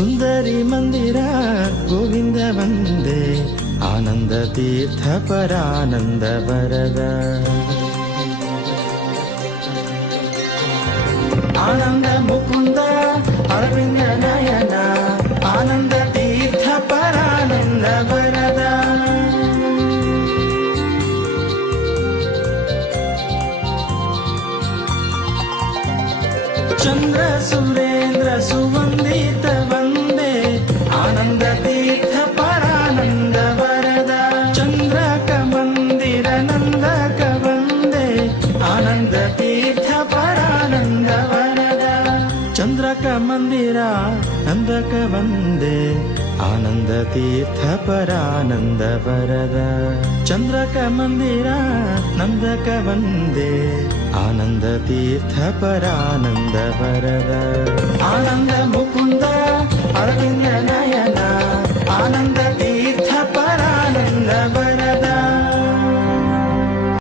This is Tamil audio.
சுந்தரி மந்திர கோவிந்த வந்தே. ஆனந்த தீர்த்த பரானந்த வரத ஆனந்த முகுந்த அரவிந்த நயன. ஆனந்த தீர்த்த பரானந்த வரத சந்திர சுரேந்திர சுவன் ಚಂದ್ರಕ ಮಂದಿರ ನಂದಕ ವಂದೇ ಆನಂದ ತೀರ್ಥ ಪರಾನಂದ ವರದ ಚಂದ್ರಕ ಮಂದಿರ ನಂದಕ ವಂದೇ ಆನಂದ ತೀರ್ಥ ಪರಾನಂದ ವರದ